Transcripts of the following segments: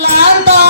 难道？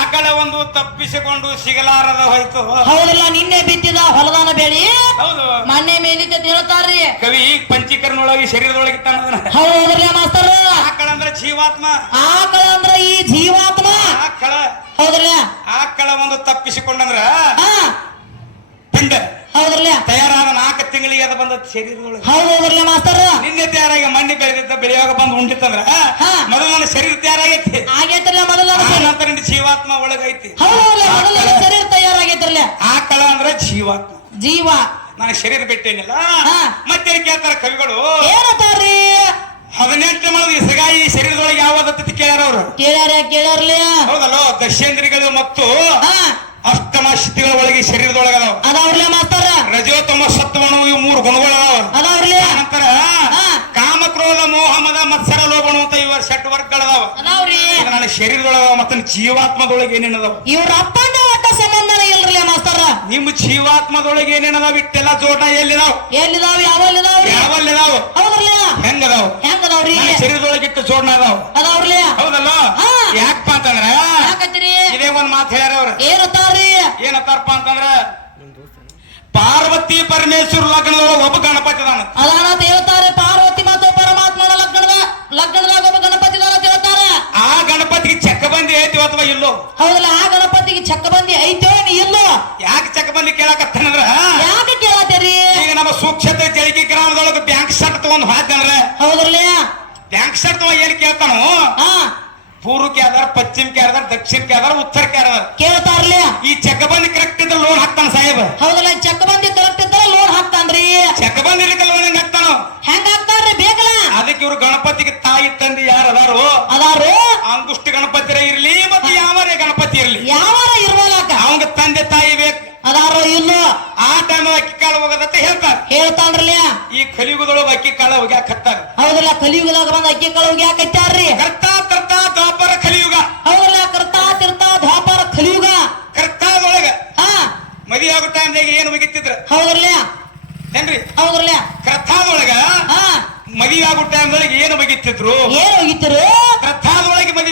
ಆಕಳ ಒಂದು ತಪ್ಪಿಸಿಕೊಂಡು ಸಿಗಲಾರದ ಹೋಯ್ತು ಹೌದಿಲ್ಲ ನಿನ್ನೆ ಬಿತ್ತಿದ ಹೊಲದಾನ ಬೆಳಿ ಮನ್ನೆ ಮೇಲಿದ್ದ ತಿಳುತ್ತಾರ್ರಿ ಕವಿ ಈಗ ಪಂಚೀಕರಣೊಳಗೆ ಶರೀರದೊಳಗೆ ಹೌದ್ರಿ ಮಾಸ್ತರ್ ಆಕಳ ಅಂದ್ರೆ ಜೀವಾತ್ಮ ಆಕಳ ಅಂದ್ರೆ ಈ ಜೀವಾತ್ಮ ಆಕಳ ಹೌದ್ರಿ ಆಕಳ ಒಂದು ತಪ್ಪಿಸಿಕೊಂಡಂದ್ರ ಪಿಂಡ ಹೌದ್ರಲ್ಲ ತಯಾರಾದ ನಾಲ್ಕು ತಿಂಗಳಿಗೆ ಅದು ಬಂದದ್ದು ಶರೀರದೊಳಗೆ ಹೌದ್ರಲ್ಲ ಮಾಸ್ತರ್ ನಿನ್ನೆ ತಯಾರಾಗಿ ಮಣ್ಣಿ ಬೆಳೆದಿದ್ದ ಬೆಳೆಯಾಗ ಬಂದು ಉಂಡಿತ್ತಂದ್ರ ಹಾ ನನ್ನ ಶರೀರ ತಯಾರಾಗೈತಿ ಆಗೈತಲ್ಲ ಜೀವಾತ್ಮ ಒಳಗೈತಿ ಶರೀರ ದೇಹ ಆ ಕಳ ಅಂದ್ರೆ ಜೀವಾತ್ಮ ಜೀವ ನಾನು ಶರೀರ ಬಿಟ್ಟೇನಿಲ್ಲ ಮತ್ತೆ ಮತ್ಯರ್ ಕೇಳ್ತಾರೆ ಕವಿಗಳು ಏನು ತರಿ 18 ಮನದ ಶರೀರದೊಳಗೆ ಯಾವದ ಅಂತ ಕೇಳ್ಯಾರೋ ಕೇಳ್ಯಾರಾ ಕೇಳ್ಯರ್ಲಿಯಾ ಹೌದಲ್ವಾ ದಶೇಂದ್ರಿಗಳು ಮತ್ತು ಅಷ್ಟಮ ಶಕ್ತಿಗಳ ಒಳಗೆ ಈ ಶರೀರದೊಳಗೆ ಅದಾವರು ಮೋಹಮದ ಮತ್ಸರ ಲೋಭಣ ಅಂತ ಇವರ ಸೆಟ್ ವರ್ಕ್ ಗಳದಾವ ನನ್ನ ಶರೀರದೊಳಗ ಮತ್ತ ಜೀವಾತ್ಮದೊಳಗ ಏನೇನ ಇವ್ರ ಅಪ್ಪನ ಸಂಬಂಧನ ಇಲ್ರಿ ನಿಮ್ಮ ಜೀವಾತ್ಮದೊಳಗ ಏನೇನ ಅದಾವ ಇಟ್ಟೆಲ್ಲ ಜೋಡ ಎಲ್ಲಿದಾವ ಎಲ್ಲಿದಾವ ಯಾವಲ್ಲಿದಾವ ಯಾವಲ್ಲಿದಾವ ಹೆಂಗದಾವ ಹೆಂಗದಾವ್ರಿ ಶರೀರದೊಳಗ ಇಟ್ಟು ಜೋಡ ಅದಾವ ಅದಾವ್ರಿ ಹೌದಲ್ಲ ಯಾಕಪ್ಪ ಅಂತಂದ್ರ ಇದೇ ಒಂದ್ ಮಾತು ಹೇಳ್ರವ್ರ ಏನತ್ತಾರ್ರಿ ಏನತ್ತಾರಪ್ಪ ಅಂತಂದ್ರ ಪಾರ್ವತಿ ಪರಮೇಶ್ವರ ಲಗ್ನದೊಳಗ ಒಬ್ಬ ಗಣಪತಿ ಅದಾನ ಅದಾನ ಚಕಬಂದಿ ಐತೋ ನೀ ಇಲ್ಲೋ ಯಾಕೆ ಚಕಬಂದಿ ಕೇಳಕತ್ತನಂದ್ರ ಯಾಕೆ ಕೇಳತ್ತರಿ ಈಗ ನಮ್ಮ ಸೂಕ್ಷತೆ ತೆರಿಗೆ ಗ್ರಾಮದೊಳಗ ಬ್ಯಾಂಕ್ ಶರ್ಟ್ ತಗೊಂಡು ಹೋದ್ರ ಹೌದ್ರಲ್ಲ ಬ್ಯಾಂಕ್ ಶರ್ಟ್ ತಗೊಂಡ್ ಏನ್ ಕೇಳ್ತಾನು ಪೂರ್ವಕ್ಕೆ ಯಾರ ಪಶ್ಚಿಮಕ್ಕೆ ಯಾರ ದಕ್ಷಿಣಕ್ಕೆ ಯಾರ ಉತ್ತರ ಯಾರ ಕೇಳ್ತಾ ಈ ಚಕಬಂದಿ ಕರೆಕ್ಟ್ ಇದ್ರೆ ಲೋನ್ ಹಾಕ್ತಾನ ಸಾಹೇಬ ಹೌದಲ್ಲ ಚಕಬಂದಿ ಕರೆಕ್ಟ್ ಇದ್ರೆ ಲೋನ್ ಹಾಕ್ತಾನ್ರಿ ಚಕಬಂದಿ ಇರ್ಲಿಕ್ಕೆ ಲೋನ್ ಹಾಕ್ತಾನ ಹೆಂಗ ಹಾಕ್ತಾರ್ರಿ ಅದಕ್ಕೆ ಇವ್ರು ಗಣಪತಿಗೆ ತಾಯಿ ತಂದೆ ಯಾರು ಅದಾರು ಅದಾರು ಅಂಗುಷ್ಟಿ ಗಣಪತಿ ಯಾರು ಇನ್ನು ಆ ಟೈಮ್ ಅಕ್ಕಿ ಕಾಳ ಹೋಗದಂತ ಹೇಳ್ತಾರೆ ಹೇಳ್ತಾನ್ರಲ್ಲ ಈ ಕಲಿಯುಗದೊಳಗ ಅಕ್ಕಿ ಕಾಳ ಹೋಗಿ ಹಾಕತ್ತಾರೆ ಹೌದಲ್ಲ ಕಲಿಯುಗದಾಗ ಬಂದ ಅಕ್ಕಿ ಕಾಳ ಹೋಗಿ ಹಾಕತ್ತಾರ್ರಿ ಕರ್ತಾ ಕರ್ತಾ ದ್ವಾಪರ ಕಲಿಯುಗ ಹೌದಲ್ಲ ಕರ್ತಾ ತಿರ್ತಾ ದ್ವಾಪರ ಕಲಿಯುಗ ಕರ್ತಾದೊಳಗ ಹಾ ಮದಿ ಆಗುತ್ತಾ ಅಂದ್ರೆ ಏನು ಮುಗಿತಿದ್ರ ಹೌದಲ್ಲ ಏನ್ರಿ ಹೌದಲ್ಲ ಕರ್ತಾದೊಳಗ ಹಾ ಮದಿ ಆಗುತ್ತಾ ಅಂದ್ರೆ ಏನು ಮುಗಿತಿದ್ರು ಏನು ಮುಗಿತಿರು ಕರ್ತಾದೊಳಗ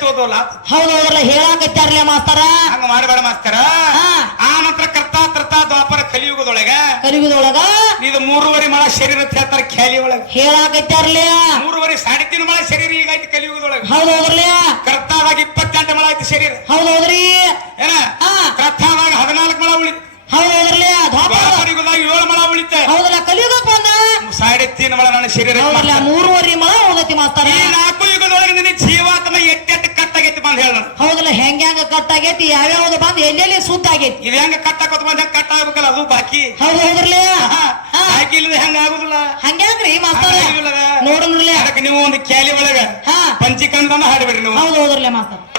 ಹೇಳ ಓದಲಾ ಹೌದು ಓದಲಿ ಹೇಳಾಕತ್ತಾರ್ಲೆ ಮಾಸ್ತರಾ ಹಂಗ ಮಾಡಿಬೇಡ ಮಾಸ್ತರಾ ಆ ಮಾತ್ರ ಕರ್ತಾ ತರ್ತಾ ದ್ವಾಪರ ಕಲಿಯುಗದೊಳಗೆ ಕಲಿಯುಗದೊಳಗೆ ನಿಿದ ಮೂರು ಮಳ ಶರೀರ ಅಂತ ಹೇಳ್ತಾರೆ ಕಲಿಯುವಳಿಗೆ ಹೇಳಾಕತ್ತಾರ್ಲಿ ಮೂರು ವರಿ ಸಾಡೆ ತಿನ್ ಮಳ ಶರೀರ ಈಗ ಇತ್ತು ಕಲಿಯುಗದೊಳಗೆ ಹೌದು ಓದಲಿ ಕರ್ತಾ ದಾಗಿ ಮಳ ಮಾತ್ರ ಶರೀರ ಹೌದು ಓದ್ರಿ ಏನಾ ಹ ಕರ್ತಾ ದಾಗಿ 14 ಮಾತ್ರ ಉಳಿತಿ ಹೌದು ಓದಲಿ ದ್ವಾಪರ ಕಲಿಯುಗದಾಗಿ 7 ಮಾತ್ರ ಉಳಿತೆ ಹೌದಾ ಕಲಿಯುಗ ಬಂದಾ ಸಾಡಿ ತಿನ್ ಮಳ ನನ್ನ ಶರೀರ ಮಾತ್ರ ಮೂರು ವರಿ ಮಾತ್ರ ಉಗತಿಗೆ ಮಾಸ್ತರಾ ಈ ನಾಲ್ಕು ಯುಗದೊಳಗೆ ನಿನ್ನ ಜೀವ ಆತ್ಮಕ್ಕೆ ಹೌದಲ್ಲ ಹೆಂಗ ಹೆಂಗ ಕಟ್ ಆಗೈತಿ ಯಾವ್ಯಾವ್ದು ಬಂದ್ ಎಲ್ಲೆಲ್ಲಿ ಸುತ್ತ ಆಗೇತಿ ಇವ್ ಹೆಂಗ ಕಟ್ ಆಗತ್ ಬಂದ ಕಟ್ ಆಗ್ಬೇಕಲ್ಲ ಅದು ಬಾಕಿ ಹೌದ್ರಲ್ಲ ಬಾಕಿ ಇಲ್ಲದ ಹೆಂಗ ಆಗುದಿಲ್ಲ ಹಂಗ್ರಿ ಮಾಸ್ತರ್ ನೋಡ್ರಲ್ಲ ಅದಕ್ಕೆ ನೀವು ಒಂದು ಕ್ಯಾಲಿ ಒಳಗ ಪಂಚಿಕಂದ ಹಾಡ್ಬೇಡ್ರಿ ನೀವು ಹೋದ್ರಲ್ಲ ಮಾಸ್ತರ್